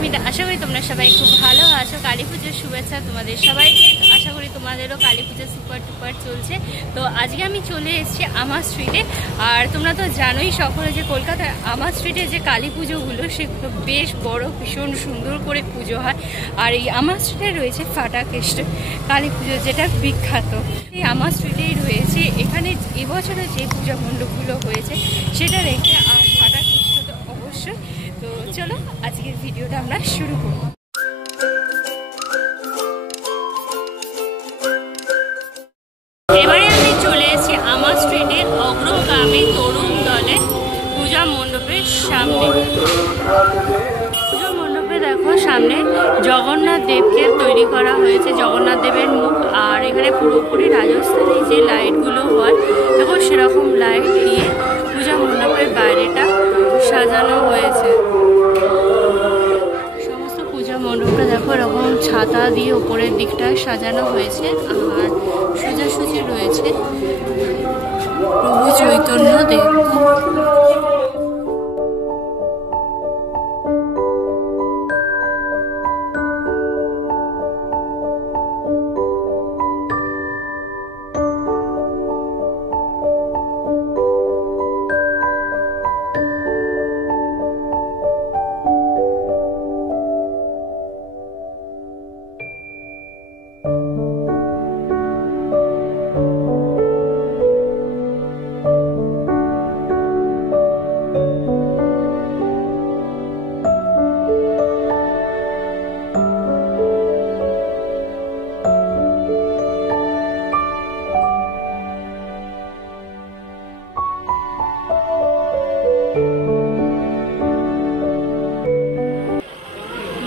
সুস্মিতা। আশা করি তোমরা সবাই খুব ভালো আছো। কালী পুজোর শুভেচ্ছা তোমাদের সবাইকে। আশা করি তোমাদেরও কালী পুজো সুপার টুপার চলছে। তো আজকে আমি চলে এসেছি আমার স্ট্রিটে। আর তোমরা তো জানোই সকলে যে কলকাতায় আমার স্ট্রিটে যে কালী পুজোগুলো সেগুলো বেশ বড়, ভীষণ সুন্দর করে পুজো হয়। আর এই আমার স্ট্রিটে রয়েছে ফাটাকেষ্ট কালী পুজো, যেটা বিখ্যাত। এই আমার স্ট্রিটেই রয়েছে। এখানে এবছরে যে পূজা মণ্ডপগুলো হয়েছে সেটা দেখে আর ফাটাকেষ্ট তো অবশ্যই। তো চলো আজকের ভিডিওটা আমরা শুরু করব। এবারে আমি চলে এসেছি আমার স্ট্রিটের অগ্রগামী তরুণ দলে পূজা মণ্ডপের সামনে। পূজা মণ্ডপে দেখো সামনে জগন্নাথ দেবকে তৈরি করা হয়েছে, জগন্নাথ দেবের মুখ। আর এখানে পুরোপুরি রাজস্থানী যে লাইটগুলো হয় দেখো সেরকম লাইট দিয়ে পূজা মণ্ডপের বাইরেটা সাজানো হয়েছে। সমস্ত পূজা মণ্ডপটা দেখো এরকম ছাতা দিয়ে উপরের দিকটায় সাজানো হয়েছে। আর সোজাসুজি রয়েছে প্রভু চৈতন্য দেব।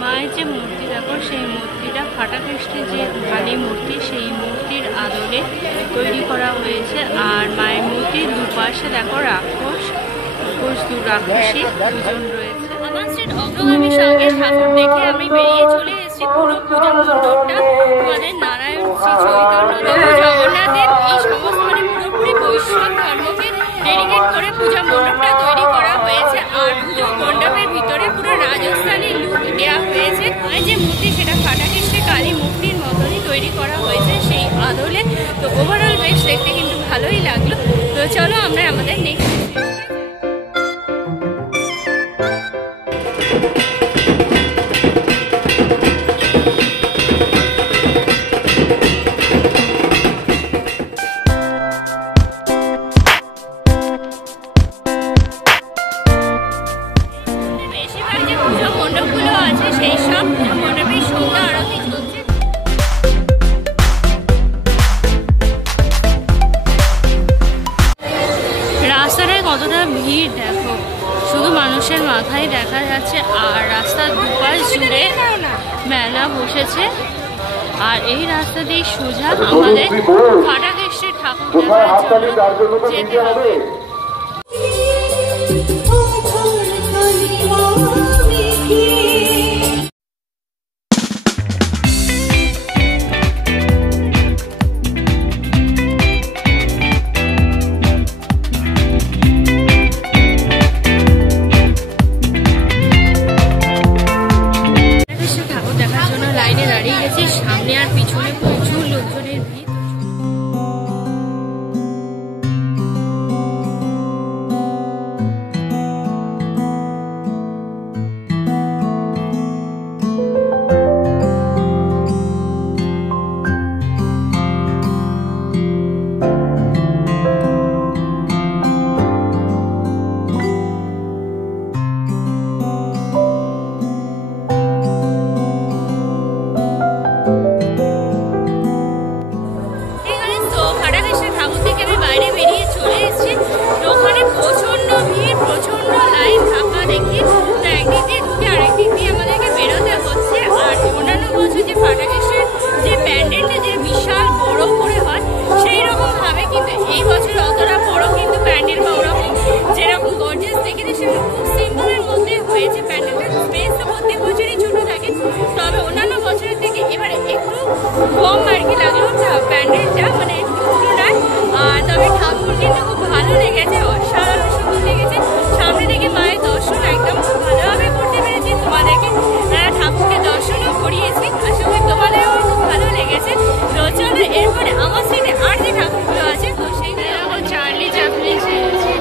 মায়ের যে মূর্তি দেখো সেই মূর্তিটা ফাটাকেষ্টের যে কালী মূর্তি সেই মূর্তির আদলে তৈরি করা হয়েছে। আর মায়ের মূর্তির দুপাশে দেখো রাক্ষস রাক্ষসী দুজন রয়েছে। আমার স্ট্রিট অগ্রগামী সঙ্গে ঠাকুর দেখে আমি বেরিয়ে চলে এসেছি। পুরো পূজা মণ্ডপটা আমাদের নারায়ণ শ্রী চৈতন্য দেব জগন্নাথের এই সমস্ত পুরোপুরি বৈষ্ণব ধর্মকে ডেডিকেট করে পূজা মণ্ডপটা তৈরি করা হয়েছে। আর পুজো মণ্ডপের ভিতরে পুরো রাজস্থানী লুক দেওয়া হয়েছে। আর যে মূর্তি সেটা ফাটাকেষ্টে কালী মূর্তির মতনই তৈরি করা হয়েছে সেই আদলে। তো ওভারঅল বেশ দেখতে কিন্তু ভালোই লাগলো। তো চলো আমরা আমাদের নেক্সট কতটা ভিড় দেখো, শুধু মানুষের মাথায় দেখা যাচ্ছে। আর রাস্তার দুপাশ জুড়ে মেলা বসেছে। আর এই রাস্তা দিয়ে সোজা আমাদের ফাটাকেষ্টের ঠাকুর দেখার জন্য যেতে হবে। লাইনে দাঁড়িয়ে গেছি, সামনে আর পিছনে প্রচুর লোকজনের ভিড়। মানে আমার সাইডে আর যে ঠাকুরগুলো আছে তো সেইগুলো এখন চার্লি চ্যাপলিন সেজেছে।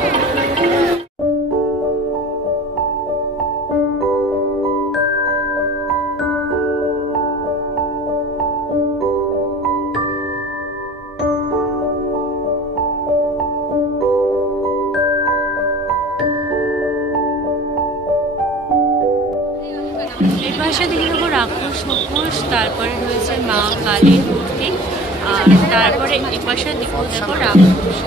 এই পাশে দিকে দেখো রাক্ষস মুখোশ, তারপরে রয়েছে মা কালীর মূর্তি, আর তারপরে এই পাশে দিকেও দেখো রাক্ষস।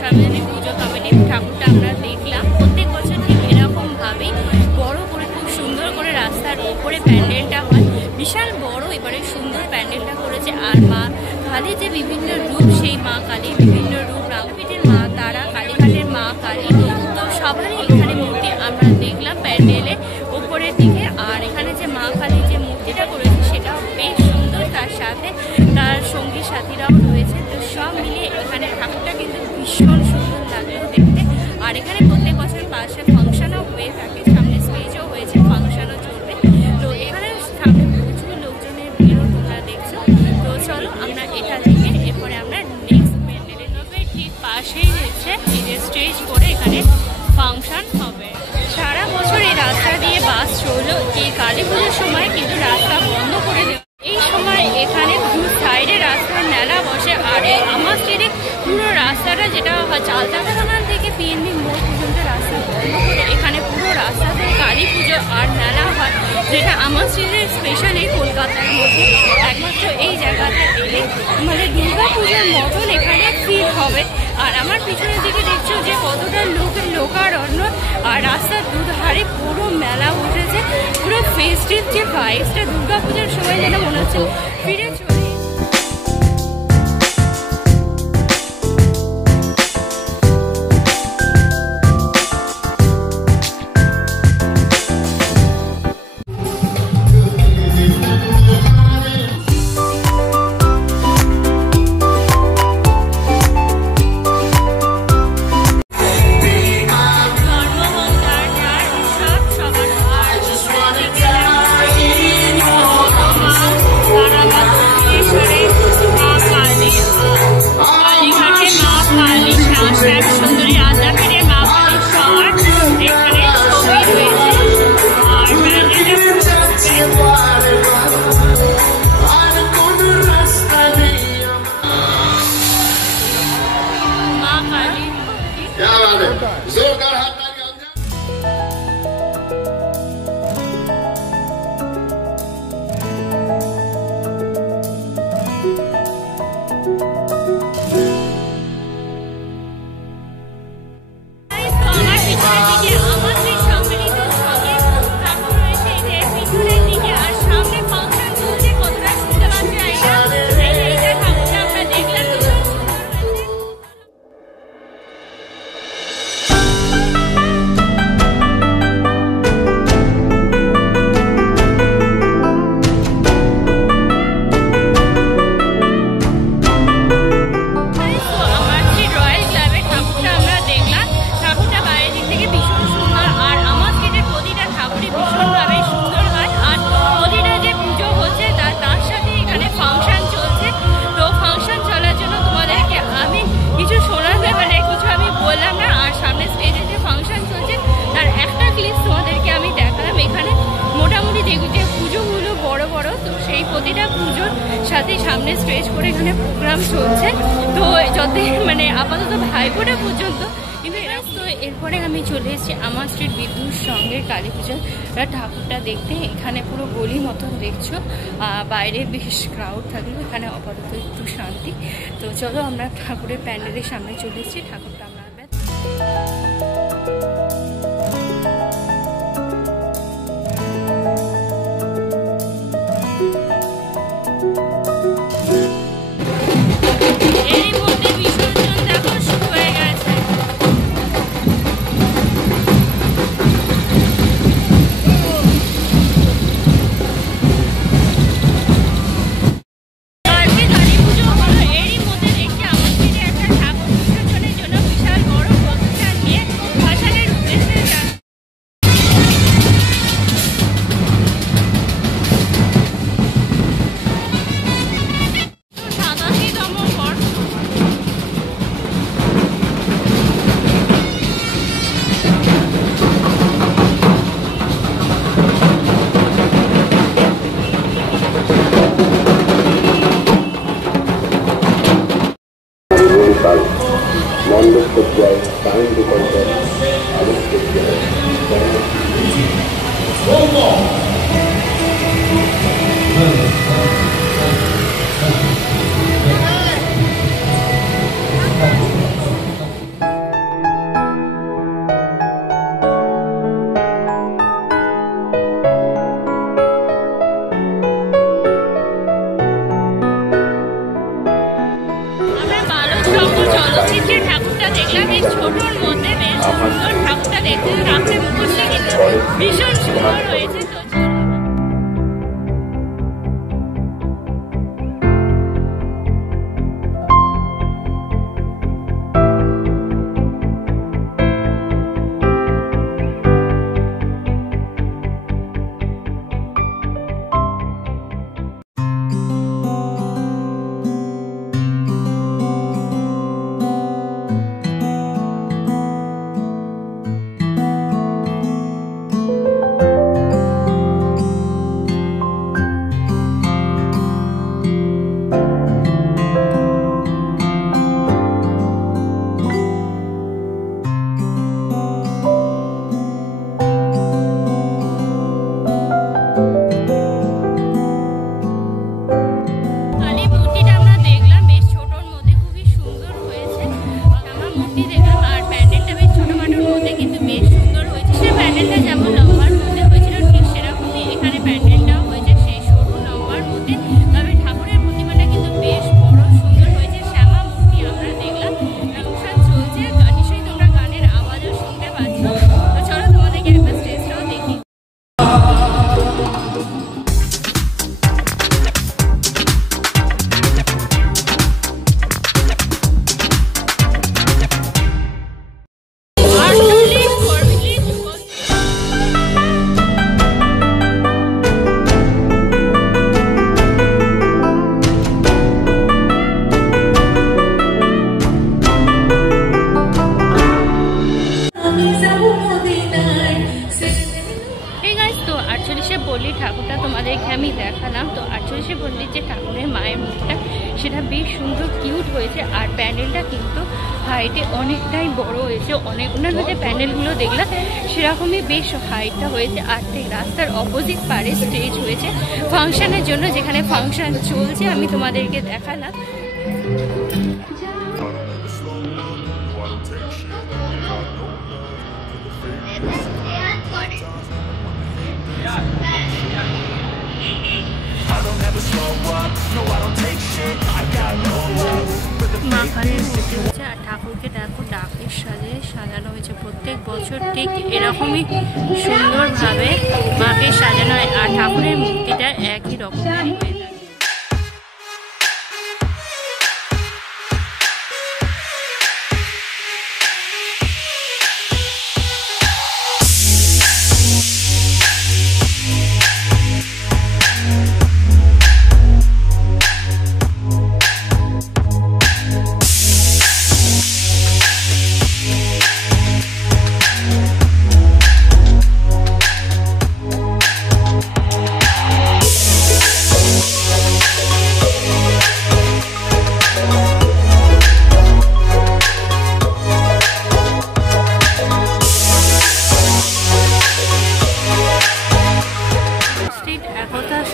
সার্বজনীন পুজো কমিটির ঠাকুরটা আমরা দেখলাম। প্রত্যেক বছর ঠিক এরকমভাবেই বড় করে খুব সুন্দর করে রাস্তার ওপরে প্যান্ডেলটা হয়, বিশাল বড় এবারে সুন্দর প্যান্ডেলটা করেছে। আর মা কালীর যে বিভিন্ন রূপ, সেই মা কালীর বিভিন্ন রূপ, রামপীঠের মা তারা, কালীঘাটের মা কালী, তো সবারই এখানে মূর্তি আমরা দেখলাম প্যান্ডেলের ওপরের দিকে। আর এখানে যে মা কালীর যে মূর্তিটা করেছে সেটাও বেশ সুন্দর, তার সাথে তার সঙ্গী সাথীরাও রয়েছে। তো সব মিলিয়ে এখানে ঠাকুরটা কিন্তু ভীষণ সুন্দর লাগলো দেখতে। আর এখানে প্রত্যেক বছর পাশে ফাংশনও হয়ে থাকে, সামনে স্টেজও হয়েছে, ফাংশনও চলবে। তো এখানে সামনে প্রচুর লোকজনের ভিড়ও তোমরা দেখছো। তো চলো আমরা এটা দেখে এরপরে আমরা নেক্সট প্যান্ডেলের নবে ঠিক পাশেই রয়েছে এই যে স্টেজ করে এখানে ফাংশন হবে। সারা বছর এই রাস্তা দিয়ে বাস চললো, এই কালী পুজোর সময় কিন্তু রাস্তা বন্ধ করে দেবে। এই সময় এখানে দু সাইডে রাস্তার মেলা বসে। আর এই আমার স্ট্রিটে পুরো রাস্তাটা যেটা চালতাটা বাগান থেকে পিএনবি মোড় পর্যন্ত রাস্তা বন্ধ করে এখানে পুরো রাস্তাতে কালী পুজো আর মেলা হয়, যেটা আমার স্ট্রিটের স্পেশালি কলকাতার মধ্যে একমাত্র এই জায়গাতে এলে মানে দুর্গা পুজোর মতন এখানে ফিল হবে। আর আমার পিছনের দিকে দেখছো যে কতটা লোকারণ্য, আর রাস্তার দুধারে পুরো মেলা উঠেছে, পুরো ফেস্টিভ যে ভাইবসটা দুর্গা পুজোর সময় যেন মনে হচ্ছে ফিরে চলে। প্রতিটা পুজোর সাথে সামনে স্টেজ করে এখানে প্রোগ্রাম চলছে। তো যত মানে আপাতত ভাইফোঁটা পর্যন্ত কিন্তু তো এরপরে আমি চলে এসেছি আমার স্ট্রিট বিদ্যুৎ সঙ্গে কালী পুজোর ঠাকুরটা দেখতে। এখানে পুরো গলি মতন দেখছো, বাইরে বেশ ক্রাউড থাকলেও এখানে আপাতত একটু শান্তি। তো চলো আমরা ঠাকুরের প্যান্ডেলের সামনে চলে এসেছি, ঠাকুরটা আমরা জন্য চলচ্চিত্রের ঠাকুরটা দেখলাম এই ছোটর মধ্যে বেশ সুন্দর ঠাকুরটা দেখতে ঠাকুরের মুখোশটা কিন্তু ভীষণ সুন্দর হয়েছে। পল্লী ঠাকুরটা তোমাদেরকে আমি দেখালাম। তো 48 পল্লীর যে ঠাকুরের মায়ের মুখটা সেটা বেশ সুন্দর কিউট হয়েছে, আর প্যান্ডেলটা কিন্তু হাইটে অনেকটাই বড় হয়েছে। অন্যান্য যে প্যান্ডেলগুলো দেখলাম সেরকমই বেশ হাইটটা হয়েছে। আর ঠিক রাস্তার অপোজিট পারে স্টেজ হয়েছে ফাংশনের জন্য, যেখানে ফাংশন চলছে আমি তোমাদেরকে দেখালাম। মা কালীর মূর্তি হচ্ছে, আর ঠাকুরকে দেখো ডাকের সাজে সাজানো হয়েছে। প্রত্যেক বছর ঠিক এরকমই সুন্দরভাবে মাকে সাজানো হয়, আর ঠাকুরের মূর্তিটা একই রকমেরই হয়ে থাকে।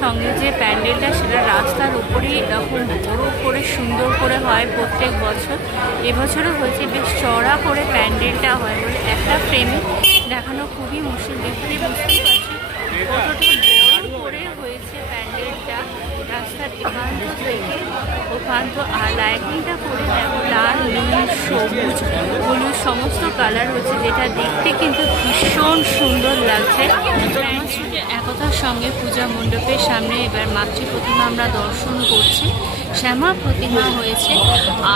সঙ্গে যে প্যান্ডেলটা সেটা রাস্তার উপরেই এরকম বড় করে সুন্দর করে হয় প্রত্যেক বছর। এবছরও হয়েছে, বেশ চড়া করে প্যান্ডেলটা হয় বলে একটা ফ্রেমে দেখানো খুবই মুশকিল। দেখতে বুঝতেই পারছি কতটা বড় করে হয়েছে প্যান্ডেলটা, রাস্তার একান্ত থেকে ওখান্ত। আর লাইটিংটা করে দেখো লাল, নীল, সবুজ, হলুদ সমস্ত কালার হচ্ছে, যেটা দেখতে কিন্তু ভীষণ সুন্দর লাগছে। একতার সঙ্গে পূজা মণ্ডপের সামনে এবার মাতৃ প্রতিমা আমরা দর্শন করছি। শ্যামা প্রতিমা হয়েছে,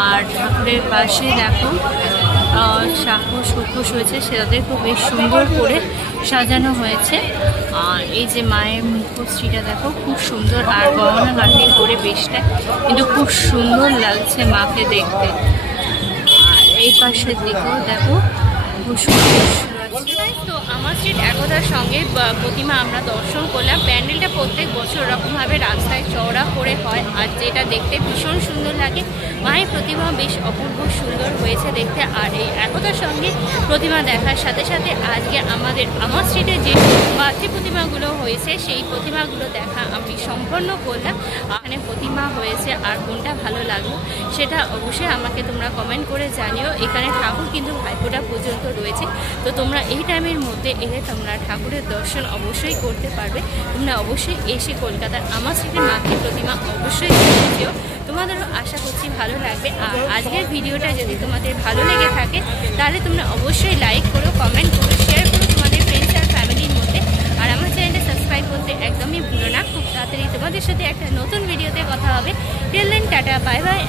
আর ঠাকুরের পাশে দেখো সাহস মুখোশ হয়েছে, সেটাদেরকে বেশ সুন্দর করে সাজানো হয়েছে। আর এই যে মায়ের মুখশ্রীটা দেখো খুব সুন্দর, আর গহনা গাঁথনি করে বেশটা কিন্তু খুব সুন্দর লাগছে মাকে দেখতে। আর এই পাশের দিকেও দেখো খুব সুন্দর। তো আমার স্ট্রিট একতার সঙ্গে প্রতিমা আমরা দর্শন করলাম। প্যান্ডেলটা প্রত্যেক বছর ওরকমভাবে রাস্তায় চওড়া করে হয়, আর যেটা দেখতে ভীষণ সুন্দর লাগে। মায়ের প্রতিমা বেশ অপূর্ব সুন্দর হয়েছে দেখতে। আর এই একতার সঙ্গে প্রতিমা দেখার সাথে সাথে আজকে আমার স্ট্রিটে যে বাড়তি প্রতিমাগুলো হয়েছে সেই প্রতিমাগুলো দেখা আমি সম্পন্ন করলাম। এখানে প্রতিমা হয়েছে আর কোনটা ভালো লাগলো সেটা অবশ্যই আমাকে তোমরা কমেন্ট করে জানিও। এখানে ঠাকুর কিন্তু ভাইফোঁটা পর্যন্ত রয়েছে, তো তোমরা এই টাইমের মধ্যে এলে তোমরা ঠাকুরের দর্শন অবশ্যই করতে পারবে। তোমরা অবশ্যই এসে কলকাতার আমার স্ট্রিটের মাতৃ প্রতিমা অবশ্যই দেখেও তোমাদেরও আশা করছি ভালো লাগবে। আর আজকের ভিডিওটা যদি তোমাদের ভালো লেগে থাকে তাহলে তোমরা অবশ্যই লাইক করো, কমেন্ট করো, শেয়ার করো তোমাদের ফ্রেন্ডস আর ফ্যামিলির মধ্যে। আর আমার চ্যানেলটা সাবস্ক্রাইব করতে একদমই ভুলো না। খুব তাড়াতাড়ি তোমাদের সাথে একটা নতুন ভিডিওতে কথা হবে। Till then tata, bye by.